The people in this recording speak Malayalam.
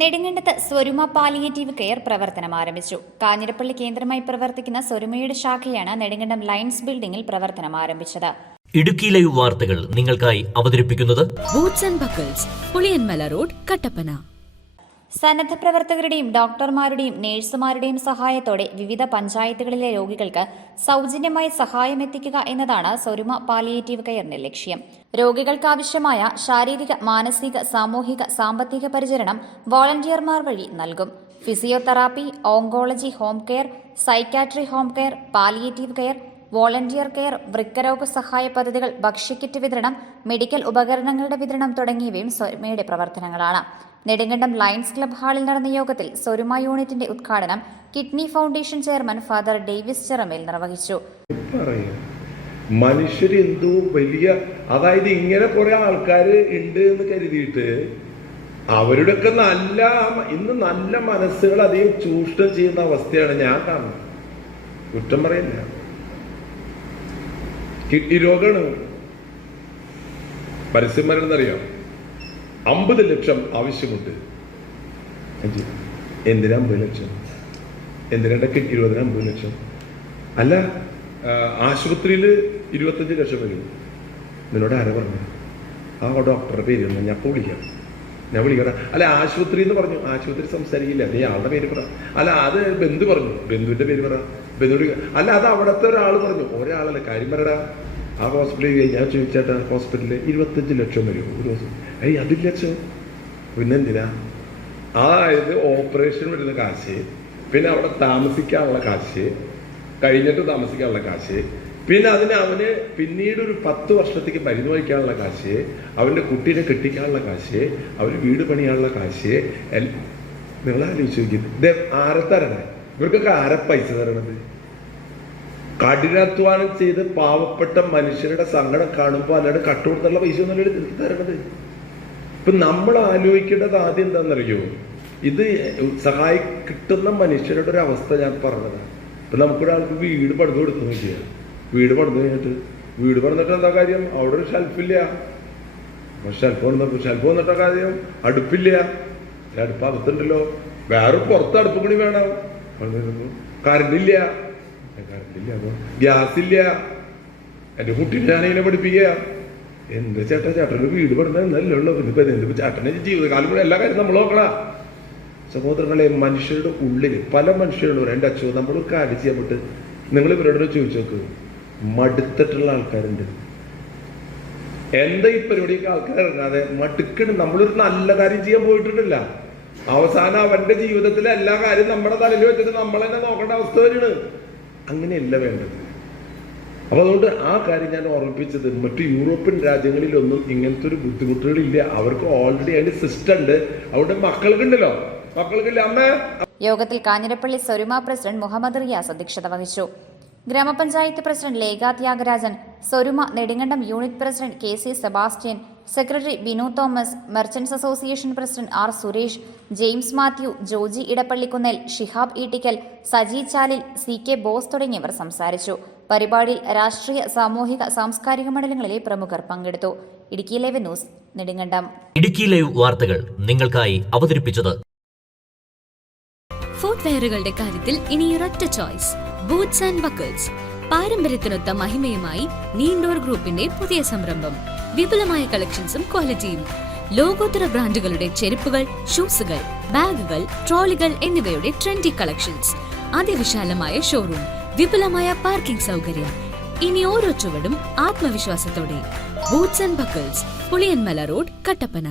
നെടുങ്കണ്ടത്ത് സ്വരുമ പാലിയേറ്റീവ് കെയർ പ്രവർത്തനം ആരംഭിച്ചു. കാഞ്ഞിരപ്പള്ളി കേന്ദ്രമായി പ്രവർത്തിക്കുന്ന സ്വരുമയുടെ ശാഖയാണ് നെടുങ്കണ്ടം ലയൺസ് ബിൽഡിംഗിൽ പ്രവർത്തനം ആരംഭിച്ചത്. ഇടുക്കി ലൈവ് വാർത്തകൾ നിങ്ങൾക്കായി അവതരിപ്പിക്കുന്നത് boots and buckles, Puliyanmala road, Kattappana. സന്നദ്ധ പ്രവർത്തകരുടെയും ഡോക്ടർമാരുടെയും നഴ്സുമാരുടെയും സഹായത്തോടെ വിവിധ പഞ്ചായത്തുകളിലെ രോഗികൾക്ക് സൗജന്യമായി സഹായം എത്തിക്കുക എന്നതാണ് സ്വരുമ പാലിയേറ്റീവ് കെയറിന്റെ ലക്ഷ്യം. രോഗികൾക്കാവശ്യമായ ശാരീരിക, മാനസിക, സാമൂഹിക, സാമ്പത്തിക പരിചരണം വോളണ്ടിയർമാർ വഴി നൽകും. Physiotherapy, oncology home care, psychiatry home care, palliative care, volunteer care, വൃക്കരോഗ സഹായ പദ്ധതികൾ, ഭക്ഷ്യക്കിറ്റ് വിതരണം, മെഡിക്കൽ ഉപകരണങ്ങളുടെ വിതരണം തുടങ്ങിയവയും സ്വരുമയുടെ പ്രവർത്തനങ്ങളാണ്. നെടുങ്കണ്ടം ലയൺസ് ക്ലബ് ഹാളിൽ നടന്ന യോഗത്തിൽ സ്വരുമ യൂണിറ്റിന്റെ ഉദ്ഘാടനം kidney foundation chairman father Davis Cheramel നിർവഹിച്ചു. മനുഷ്യരെന്തോ വലിയ, അതായത് ഇങ്ങനെ കുറെ ആൾക്കാർ ഉണ്ട് എന്ന് കരുതിയിട്ട് അവരുടെയൊക്കെ ഇന്ന് നല്ല മനസ്സുകൾ അധികം ചൂഷണം ചെയ്യുന്ന അവസ്ഥയാണ് ഞാൻ കാണുന്നത്. കുറ്റം പറയില്ല. കിഡ്നി രോഗമാണ്. പരസ്യം വരുന്നറിയാം. 50 ലക്ഷം ആവശ്യമുണ്ട്. എന്തിനാ 50 ലക്ഷം? എന്തിനാ കിഡ്നി രോഗത്തിന് 50 ലക്ഷം? അല്ല, ആശുപത്രിയിൽ 25 ലക്ഷം വരും. നിന്നോട് ആരാ പറഞ്ഞു? ആ ഡോക്ടറുടെ പേര് ഞാൻ വിളിക്കണം. അല്ല, ആശുപത്രി എന്ന് പറഞ്ഞു. ആശുപത്രി സംസാരിക്കില്ല. നീ ആളുടെ പേര് പറ. അല്ല, അത് ബന്ധു പറഞ്ഞു. ബന്ധുവിന്റെ പേര് പറ. ബന്ധു. അല്ല, അത് അവിടുത്തെ ഒരാൾ പറഞ്ഞു. ഒരാളല്ല, കാര്യം പറയടാ. ആ ഹോസ്പിറ്റലിൽ ഞാൻ ചോദിച്ചേട്ടാ, ഹോസ്പിറ്റലിൽ 25 ലക്ഷം വരും ഒരു ദിവസം. 1 ലക്ഷം പിന്നെന്തിനാ? അതായത് ഓപ്പറേഷൻ വരുന്ന കാശ്, പിന്നെ അവിടെ താമസിക്കാനുള്ള കാശ്, കഴിഞ്ഞിട്ട് താമസിക്കാനുള്ള കാശ്, പിന്നെ അവന് പിന്നീട് ഒരു 10 വർഷത്തേക്ക് മരുന്ന് വയ്ക്കാനുള്ള കാശ്, അവന്റെ കുട്ടീനെ കെട്ടിക്കാനുള്ള കാശ്, അവന് വീട് പണിയാനുള്ള കാശ്. നിങ്ങൾ ആലോചിച്ച് നോക്കിയത് ആരെ തരണേ? ഇവർക്കൊക്കെ ആരെ പൈസ തരണത്? കഠിനാധ്വാനം ചെയ്ത് പാവപ്പെട്ട മനുഷ്യരുടെ സങ്കടം കാണുമ്പോൾ അല്ലാണ്ട് കട്ടുകൊടുത്തുള്ള പൈസ ഒന്നും തരണത്. ഇപ്പൊ നമ്മൾ ആലോചിക്കേണ്ടത് ആദ്യം എന്താണെന്നറിയോ? ഇത് കിട്ടുന്ന മനുഷ്യരുടെ ഒരു അവസ്ഥ ഞാൻ പറഞ്ഞതാണ്. ഇപ്പൊ നമുക്കൊരാൾക്ക് വീട് പണിത് കൊടുത്തു നോക്കിയ, വീട് പണിതിട്ട് എന്താ കാര്യം? അവിടെ ഒരു ഷെൽഫില്ല. ഷെൽഫ് വന്നിട്ട കാര്യം? അടുപ്പില്ല. അടുപ്പ് അകത്തുണ്ടല്ലോ. വേറെ പുറത്ത് അടുപ്പ് കൂടി വേണം. കറണ്ടില്ല, ഗ്യാസ് ഇല്ല. എന്റെ കുട്ടീനെ ഞാനിങ്ങനെ പഠിപ്പിക്കുക. എന്താ ചേട്ടന് വീട് പണിതല്ലേ ഉള്ളൂ. പിന്നെ ചേട്ടനെ ജീവിതകാലം കൂടെ എല്ലാ കാര്യം നമ്മൾ നോക്കണ. സഹോദരങ്ങളെ, മനുഷ്യരുടെ ഉള്ളിൽ പല മനുഷ്യരോട് എൻ്റെ അച്ഛൻ നമ്മൾ കാര്യം ചെയ്യാൻ പറ്റും. നിങ്ങൾ ഇവരോട് ചോദിച്ചു നോക്ക്. മടുത്തിട്ടുള്ള ആൾക്കാരുണ്ട്. എന്താ ഈ പരിപാടിയൊക്കെ ആൾക്കാർ ഇറങ്ങാതെ മടുക്കണം. നമ്മളൊരു നല്ല കാര്യം ചെയ്യാൻ പോയിട്ടുണ്ടല്ല, അവസാനം അവന്റെ ജീവിതത്തിലെ എല്ലാ കാര്യം നമ്മുടെ തലയിൽ വെച്ചിട്ട് നമ്മൾ തന്നെ നോക്കേണ്ട അവസ്ഥ വരുന്നത്. അങ്ങനെയല്ല വേണ്ടത്. അപ്പൊ അതുകൊണ്ട് ആ കാര്യം ഞാൻ ഓർമ്മിപ്പിച്ചത്, മറ്റു യൂറോപ്യൻ രാജ്യങ്ങളിലൊന്നും ഇങ്ങനത്തെ ഒരു ബുദ്ധിമുട്ടുകളില്ല. അവർക്ക് ഓൾറെഡി അതിന്റെ സിസ്റ്റം ഉണ്ട്. അവിടെ മക്കൾക്കുണ്ടല്ലോ, മക്കൾക്കില്ല. അമ്മ യോഗത്തിൽ കാഞ്ഞിരപ്പള്ളി സ്വരുമ പ്രസിഡന്റ് മുഹമ്മദ് റിയാസ് അധ്യക്ഷത വഹിച്ചു. ഗ്രാമപഞ്ചായത്ത് president Lekha Thyagarajan, Swaruma Nedumkandam unit president KC Sebastian, secretary Binu Thomas, merchants association president R Suresh, James Mathew, Joji Edappallikkunnel, Shihab Eettikkal, Saji Chalil, CK Bose തുടങ്ങിയവർ സംസാരിച്ചു. പരിപാടിയിൽ രാഷ്ട്രീയ, സാമൂഹിക, സാംസ്കാരിക മണ്ഡലങ്ങളിലെ പ്രമുഖർ പങ്കെടുത്തു. Idukki live news, Nedumkandam. Idukki live വാർത്തകൾ നിങ്ങൾക്കായി അവതരിപ്പിച്ചത്. ഫുട്വെയറുകളുടെ കാര്യത്തിൽ ഇനി ഒരൊറ്റ ചോയ്സ്, ബൂട്ട്സ് ആൻഡ് ബക്കിൾസ്. പാരമ്പര്യത്തിനൊത്ത മഹിമയുമായി നീണ്ടോർ ഗ്രൂപ്പിന്റെ പുതിയ സംരംഭം. വിപുലമായ കളക്ഷൻസും ക്വാളിറ്റിയും. ലോകോത്തര ബ്രാൻഡുകളുടെ ചെരുപ്പുകൾ, ഷൂസുകൾ, ബാഗുകൾ, ട്രോളികൾ എന്നിവയുടെ ട്രെൻഡി കളക്ഷൻസ്. അതിവിശാലമായ ഷോറൂം, വിപുലമായ പാർക്കിംഗ് സൗകര്യം. ഇനി ഓരോ ചുവടും ആത്മവിശ്വാസത്തോടെ. Boots and buckles, Puliyanmala road, Kattappana.